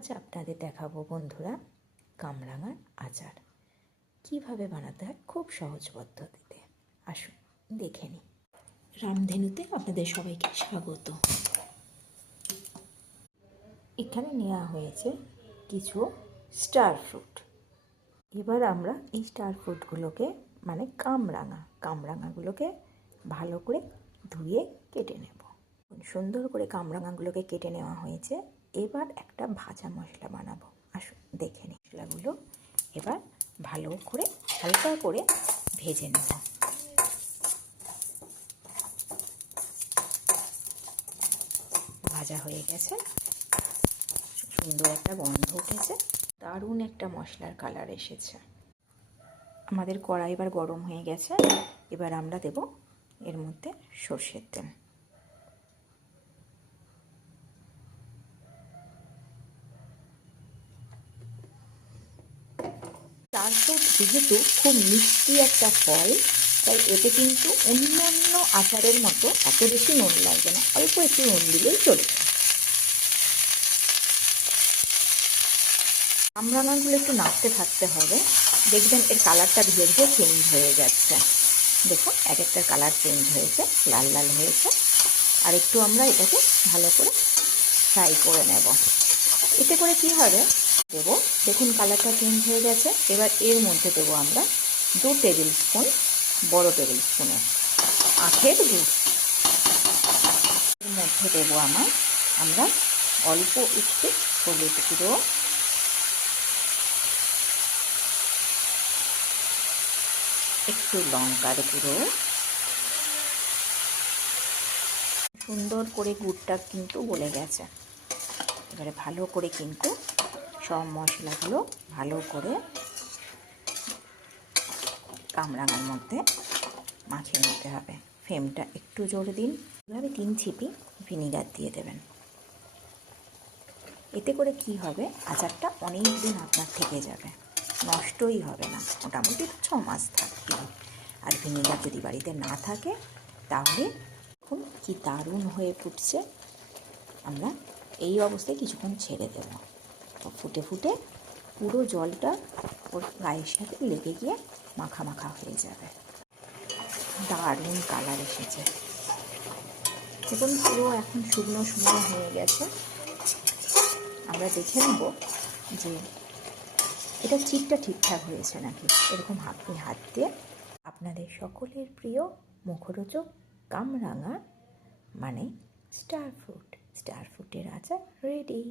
আজ আপনাদের দেখাবো বন্ধুরা কামরাঙার আচার কিভাবে বানাতে হয় খুব সহজ পদ্ধতিতে। আসুন দেখে নিই। রামধেনুতে আপনাদের সবাইকে স্বাগত। এখানে নেওয়া হয়েছে কিছু স্টার ফ্রুট। এবার আমরা এই স্টার ফ্রুটগুলোকে মানে কামরাঙাগুলোকে ভালো করে ধুয়ে কেটে নেব। সুন্দর করে কামরাঙাগুলোকে কেটে নেওয়া হয়েছে। এবার একটা ভাজা মশলা বানাবো। আসুন দেখে নিই। মশলাগুলো এবার ভালো করে হালকা করে ভেজে নেব। ভাজা হয়ে গেছে, সুন্দর একটা গন্ধ উঠেছে, দারুণ একটা মশলার কালার এসেছে। আমাদের কড়াই এবার গরম হয়ে গেছে। এবার আমরা দেব এর মধ্যে সর্ষের তেল। স্টার ফ্রুট যেহেতু খুব মিষ্টি একটা ফল, তাই এতে কিন্তু অন্যান্য আচারের মতো এত বেশি নুন লাগবে না, অল্প একটু নুন দিলেই চলবে। কামরাঙাগুলো একটু নাড়তে থাকতে হবে, দেখবেন এর কালারটা ধীরে ধীরে চেঞ্জ হয়ে যাচ্ছে। দেখুন এক একটার কালার চেঞ্জ হয়েছে, লাল লাল হয়েছে। আর একটু আমরা এটাকে ভালো করে ফ্রাই করে নেব। এতে করে কি হবে দেবো, দেখুন কালারটা চেঞ্জ হয়ে গেছে। এবার এর মধ্যে দেবো আমরা 2 টেবিল স্পুন বড় টেবিল স্পুনের আখের গুড়। এর মধ্যে দেবো আমরা অল্প একটু হলুদ গুঁড়ো, একটু লঙ্কার গুঁড়ো। সুন্দর করে গুড়টা কিন্তু গলে গেছে। এবারে ভালো করে কিন্তু সব মশলাগুলো ভালো করে কামরাঙার মধ্যে মাখিয়ে নিতে হবে। ফ্লেমটা একটু জোরে দিন। এভাবে 3 ছিপি ভিনিগার দিয়ে দেবেন। এতে করে কি হবে, আচারটা অনেক দিন আপনার থেকে যাবে, নষ্টই হবে না। মোটামুটি 6 মাস থাকবে। আর ভিনিগার যদি বাড়িতে না থাকে তাহলে দেখুন কি দারুণ হয়ে ফুটছে। আমরা এই অবস্থায় কিছুক্ষণ ছেড়ে দেব। ফুটে ফুটে পুরো জলটা ওর গায়ের সাথে লেগে গিয়ে মাখা মাখা হয়ে যাবে। দারুণ কালার এসেছে দেখুন, পুরো এখন শুকনো শুকনো হয়ে গেছে। আমরা দেখে নেব যে এটা চিটটা ঠিকঠাক হয়েছে নাকি। এরকম হাত দিয়ে আপনাদের সকলের প্রিয় মুখরোচক কামরাঙা মানে স্টার ফ্রুটের আচার রেডি।